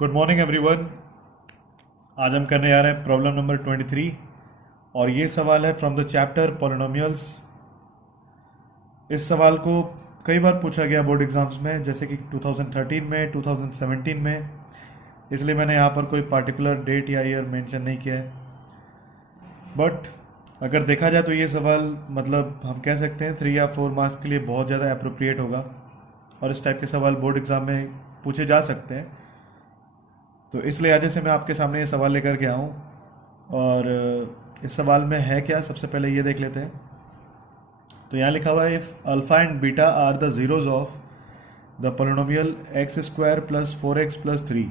Good morning everyone. आज हम करने जा रहे हैं प्रॉब्लम नंबर 23 और ये सवाल है फ्रॉम द चैप्टर पॉलिनोमियल्स। इस सवाल को कई बार पूछा गया बोर्ड एग्जाम्स में, जैसे कि 2013 में, 2017 में, इसलिए मैंने यहाँ पर कोई पार्टिकुलर डेट या ईयर मेंशन नहीं किया है। बट अगर देखा जाए तो ये सवाल मतलब हम कह सकते हैं 3 या 4 मार्क्स के लिए बहुत ज़्यादा अप्रोप्रिएट होगा और इस टाइप के सवाल बोर्ड एग्ज़ाम में पूछे जा सकते हैं। तो इसलिए आज से मैं आपके सामने ये सवाल लेकर के आऊँ और इस सवाल में है क्या, सबसे पहले ये देख लेते हैं। तो यहाँ लिखा हुआ है if alpha and beta are the zeros of the polynomial x square plus 4x plus 3,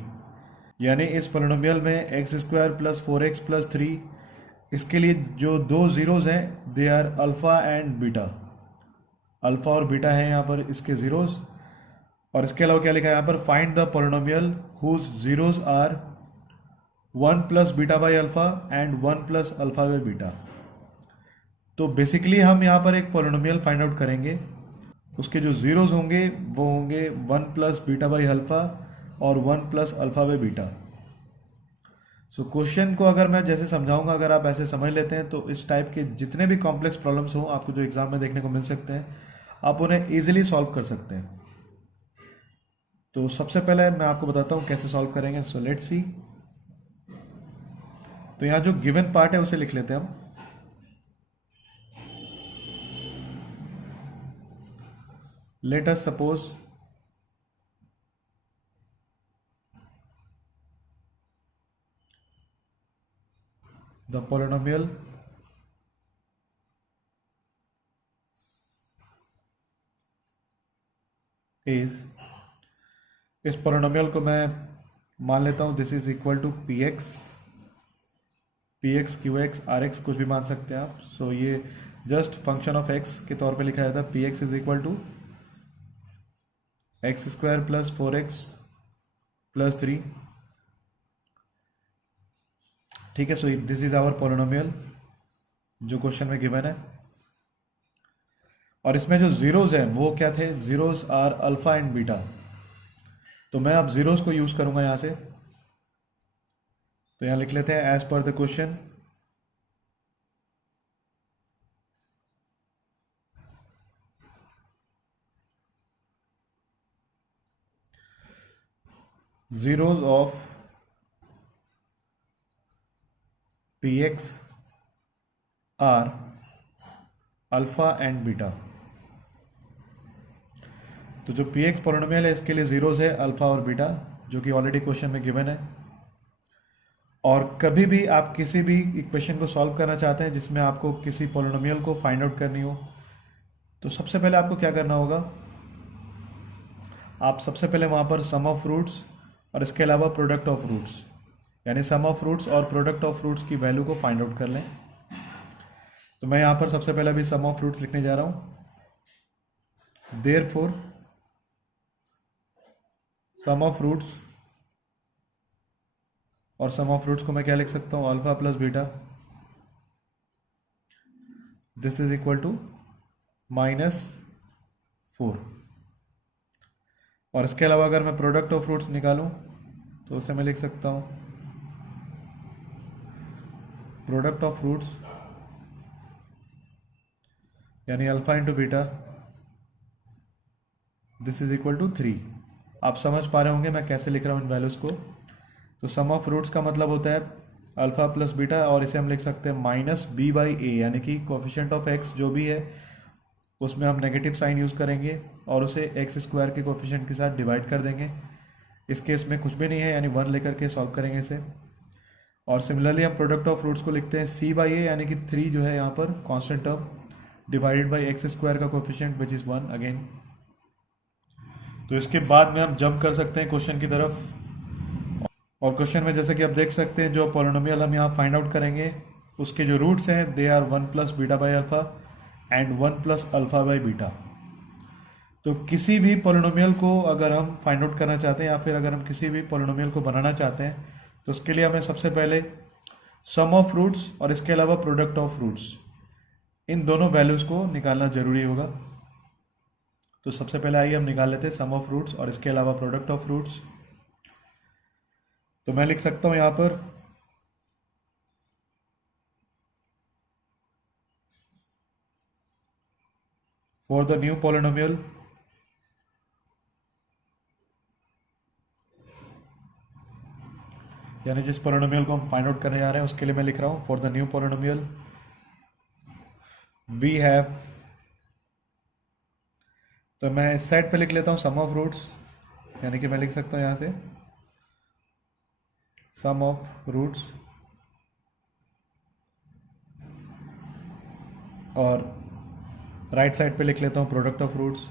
यानी इस पोलिनोमियल में x square plus 4x plus 3 इसके लिए जो दो ज़ीरोज़ हैं they are alpha and beta. Alpha और बीटा है यहाँ पर इसके ज़ीरोज़। और इसके अलावा क्या लिखा है यहाँ पर, find the polynomial whose zeros are 1 plus beta by alpha and 1 plus alpha by beta. तो बेसिकली हम यहाँ पर एक पोलिनोमियल फाइंड आउट करेंगे, उसके जो ज़ीरोज़ होंगे वो होंगे 1 प्लस बीटा बाई अल्फ़ा और 1 plus alpha by beta. So question को अगर मैं जैसे समझाऊंगा, अगर आप ऐसे समझ लेते हैं तो इस टाइप के जितने भी कॉम्प्लेक्स प्रॉब्लम्स हों आपको जो एग्जाम में देखने को मिल सकते हैं, आप उन्हें ईजिली सॉल्व कर सकते हैं। तो सबसे पहले मैं आपको बताता हूँ कैसे सॉल्व करेंगे। So let's see. तो यहाँ जो गिवन पार्ट है उसे लिख लेते हैं हम। Let us suppose the polynomial is, इस पोलिनोमियल को मैं मान लेता हूँ this is equal to p x q x r x, कुछ भी मान सकते हैं आप। सो ये जस्ट फंक्शन ऑफ एक्स के तौर पे लिखा जाता है। P x is equal to x square plus 4x plus 3। ठीक है, so this is our polynomial जो क्वेश्चन में गिवन है। और इसमें जो जीरोज हैं वो क्या थे, zeros are alpha and beta. तो मैं अब जीरोज को यूज करूंगा यहां से। तो यहां लिख लेते हैं as per the question zeros of px are alpha and beta. तो जो px पॉलिनोमियल है इसके लिए जीरोज है अल्फा और बीटा, जो कि ऑलरेडी क्वेश्चन में गिवन है। और कभी भी आप किसी भी इक्वेशन को सॉल्व करना चाहते हैं जिसमें आपको किसी पॉलिनोमियल को फाइंड आउट करनी हो, तो सबसे पहले आपको क्या करना होगा, आप सबसे पहले वहां पर सम ऑफ रूट्स और इसके अलावा प्रोडक्ट ऑफ रूट्स, यानी सम ऑफ रूट्स और प्रोडक्ट ऑफ रूट्स की वैल्यू को फाइंड आउट कर लें। तो मैं यहां पर सबसे पहले भी सम ऑफ रूट्स लिखने जा रहा हूं। देयरफॉर सम ऑफ रूट्स, और सम ऑफ रूट्स को मैं क्या लिख सकता हूं, alpha plus beta, this is equal to -4। और इसके अलावा अगर मैं प्रोडक्ट ऑफ रूट्स निकालूं तो उसे मैं लिख सकता हूं प्रोडक्ट ऑफ रूट्स यानी alpha into beta, this is equal to 3। आप समझ पा रहे होंगे मैं कैसे लिख रहा हूं इन वैल्यूज को। तो सम ऑफ रूट्स का मतलब होता है अल्फा प्लस बीटा, और इसे हम लिख सकते हैं -b बाई ए, यानी कि कोफिशिएंट ऑफ एक्स जो भी है उसमें हम नेगेटिव साइन यूज़ करेंगे और उसे एक्स स्क्वायर के कोफिशिएंट के साथ डिवाइड कर देंगे। इस केस में कुछ भी नहीं है यानी 1 लेकर के सॉल्व करेंगे इसे। और सिमिलरली हम प्रोडक्ट ऑफ रूट्स को लिखते हैं c बाई ए, यानी कि 3 जो है यहाँ पर constant term divided by x square का कोफिशिएंट विच इज़ 1 अगेन। तो इसके बाद में हम जंप कर सकते हैं क्वेश्चन की तरफ। और क्वेश्चन में जैसे कि आप देख सकते हैं जो पॉलिनोमियल हम यहाँ फाइंड आउट करेंगे उसके जो रूट्स हैं they are 1 plus beta by alpha and 1 plus alpha by beta. तो किसी भी पॉलिनोमियल को अगर हम फाइंड आउट करना चाहते हैं या फिर अगर हम किसी भी पॉलिनोमियल को बनाना चाहते हैं तो उसके लिए हमें सबसे पहले सम ऑफ रूट्स और इसके अलावा प्रोडक्ट ऑफ रूट्स, इन दोनों वैल्यूज को निकालना जरूरी होगा। तो सबसे पहले आइए हम निकाल लेते हैं सम ऑफ रूट्स और इसके अलावा प्रोडक्ट ऑफ रूट्स। तो मैं लिख सकता हूं यहां पर फॉर द न्यू पॉलिनोमियल यानी जिस पॉलिनोमियल को हम फाइंड आउट करने जा रहे हैं उसके लिए मैं लिख रहा हूं for the new polynomial we have, तो मैं इस साइड पे लिख लेता हूं सम ऑफ रूट्स, यानी कि मैं लिख सकता हूं यहां से सम ऑफ रूट्स, और राइट साइड पे लिख लेता हूं प्रोडक्ट ऑफ रूट्स।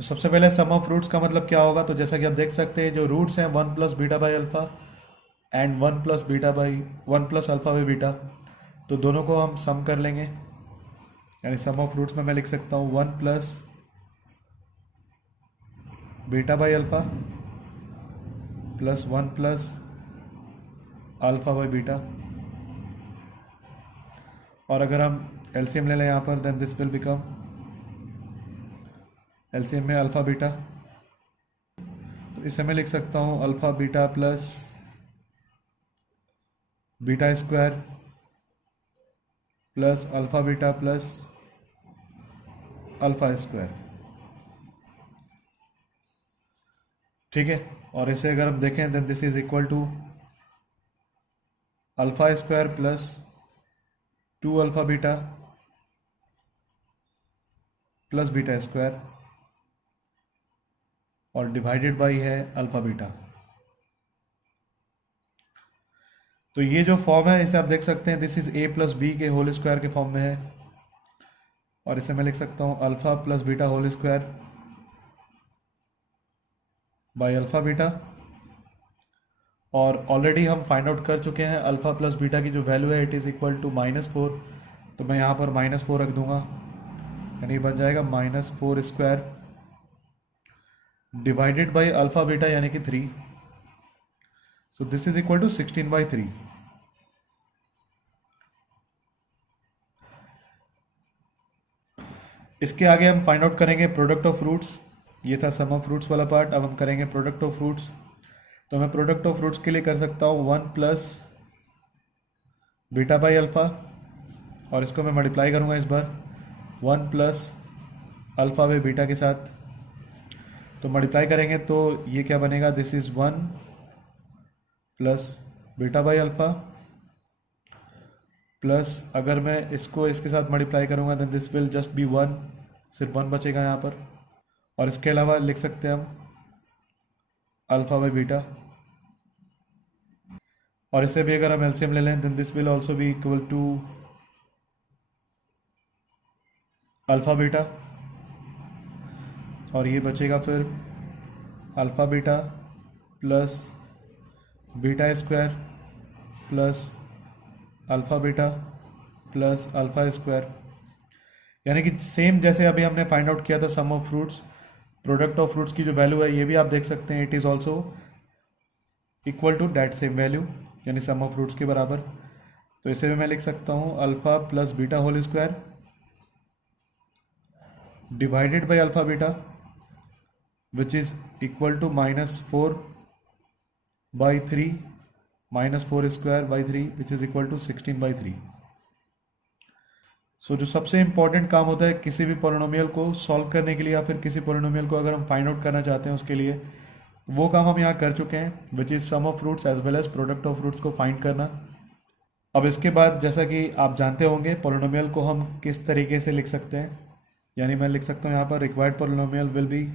तो सबसे पहले सम ऑफ रूट्स का मतलब क्या होगा, तो जैसा कि आप देख सकते हैं जो रूट्स हैं 1 plus beta by alpha and 1 plus beta by 1 plus alpha by beta, तो दोनों को हम सम कर लेंगे, यानी सम ऑफ रूट्स में मैं लिख सकता हूँ 1 plus beta by alpha plus 1 plus alpha by beta, और अगर हम एलसीएम ले लें यहाँ पर then this will become, LCM में अल्फा बीटा, तो इसे मैं लिख सकता हूँ alpha beta plus beta square plus alpha beta plus alpha square, ठीक है। और इसे अगर हम देखें then this is equal to alpha square plus 2 alpha beta plus beta square और डिवाइडेड बाई है अल्फा बीटा। तो ये जो फॉर्म है इसे आप देख सकते हैं this is a plus b के होल स्क्वायर के फॉर्म में है, और इसे मैं लिख सकता हूँ alpha plus beta whole square by alpha beta, और ऑलरेडी हम फाइंड आउट कर चुके हैं अल्फा प्लस बीटा की जो वैल्यू है इट इज़ इक्वल टू -4, तो मैं यहाँ पर -4 रख दूंगा, यानी बन जाएगा -4 square divided by alpha beta यानी कि 3, so this is equal to 16/3। इसके आगे हम फाइंड आउट करेंगे प्रोडक्ट ऑफ रूट्स, ये था सम ऑफ रूट्स वाला पार्ट, अब हम करेंगे प्रोडक्ट ऑफ रूट्स। तो मैं प्रोडक्ट ऑफ रूट्स के लिए कर सकता हूँ 1 प्लस बीटा बाई अल्फा, और इसको मैं मल्टीप्लाई करूँगा इस बार 1 प्लस अल्फा बाई बीटा के साथ, तो मल्टीप्लाई करेंगे तो ये क्या बनेगा, this is 1 plus beta by alpha plus, अगर मैं इसको इसके साथ मल्टीप्लाई करूँगा then this will just be 1, सिर्फ 1 बचेगा यहाँ पर, और इसके अलावा लिख सकते हैं हम अल्फा बाई बीटा, और इसे भी अगर हम एलसीएम ले लें then this will also be equal to alpha beta, और ये बचेगा फिर alpha beta plus beta square plus alpha beta plus alpha square, यानी कि सेम जैसे अभी हमने फाइंड आउट किया था सम of fruits, product of fruits की जो वैल्यू है ये भी आप देख सकते हैं it is also equal to that same value, यानी सम ऑफ फ्रूट्स के बराबर। तो इसे भी मैं लिख सकता हूँ alpha plus beta whole square divided by alpha beta which is equal to -4/3 -4 square by 3 which is equal to 16/3। So जो सबसे इंपॉर्टेंट काम होता है किसी भी पोलिनोमियल को सॉल्व करने के लिए या फिर किसी पोलिनोमियल को अगर हम फाइंड आउट करना चाहते हैं उसके लिए, वो काम हम यहाँ कर चुके हैं which is sum of roots as well as product of roots को फाइंड करना। अब इसके बाद जैसा कि आप जानते होंगे पोलिनोमियल को हम किस तरीके से लिख सकते हैं, यानी मैं लिख सकता हूँ यहाँ पर रिक्वायर्ड पोलिनोमियल विल बी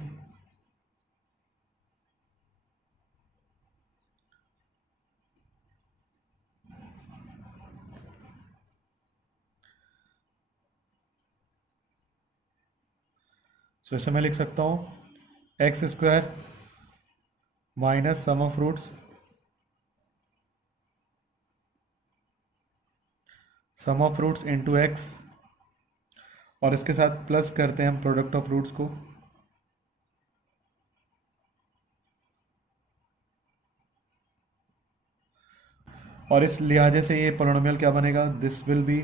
सो इसे मैं लिख सकता हूँ x square minus sum of fruits into x, और इसके साथ प्लस करते हैं हम प्रोडक्ट ऑफ फ्रूट्स को, और इस लिहाजे से ये पोलिनोमियल क्या बनेगा, this will be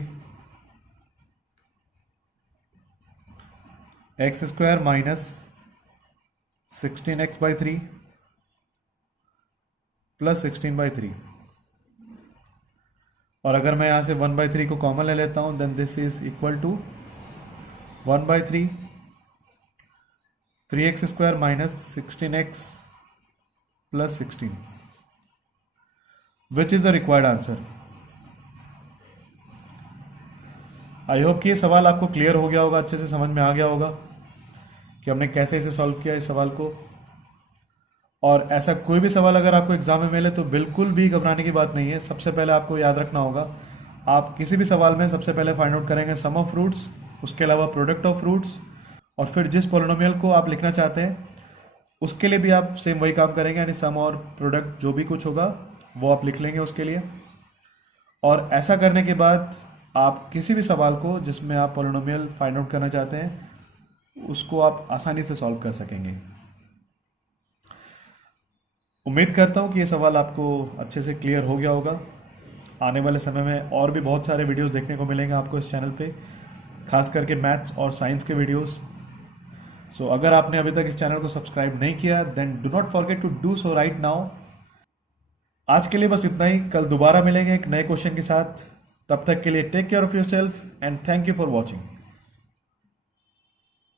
x square minus 16x/3 plus 16/3, और अगर मैं यहाँ से 1/3 को कॉमन ले लेता हूँ then this is equal to 1/3 3x² minus 16x plus 16, which is the required answer. I hope कि ये सवाल आपको क्लियर हो गया होगा, अच्छे से समझ में आ गया होगा कि हमने कैसे इसे सॉल्व किया इस सवाल को। और ऐसा कोई भी सवाल अगर आपको एग्जाम में मिले तो बिल्कुल भी घबराने की बात नहीं है। सबसे पहले आपको याद रखना होगा, आप किसी भी सवाल में सबसे पहले फाइंड आउट करेंगे सम ऑफ फ्रूट्स, उसके अलावा प्रोडक्ट ऑफ फ्रूट्स, और फिर जिस पॉलिनोमियल को आप लिखना चाहते हैं उसके लिए भी आप सेम वही काम करेंगे, यानी सम और प्रोडक्ट जो भी कुछ होगा वो आप लिख लेंगे उसके लिए। और ऐसा करने के बाद आप किसी भी सवाल को जिसमें आप पॉलिनोमियल फाइंड आउट करना चाहते हैं उसको आप आसानी से सॉल्व कर सकेंगे। उम्मीद करता हूँ कि ये सवाल आपको अच्छे से क्लियर हो गया होगा। आने वाले समय में और भी बहुत सारे वीडियोस देखने को मिलेंगे आपको इस चैनल पे, खास करके मैथ्स और साइंस के वीडियोस। सो अगर आपने अभी तक इस चैनल को सब्सक्राइब नहीं किया then do not forget to do so right now. आज के लिए बस इतना ही, कल दोबारा मिलेंगे एक नए क्वेश्चन के साथ। तब तक के लिए take care of yourself and thank you for watching.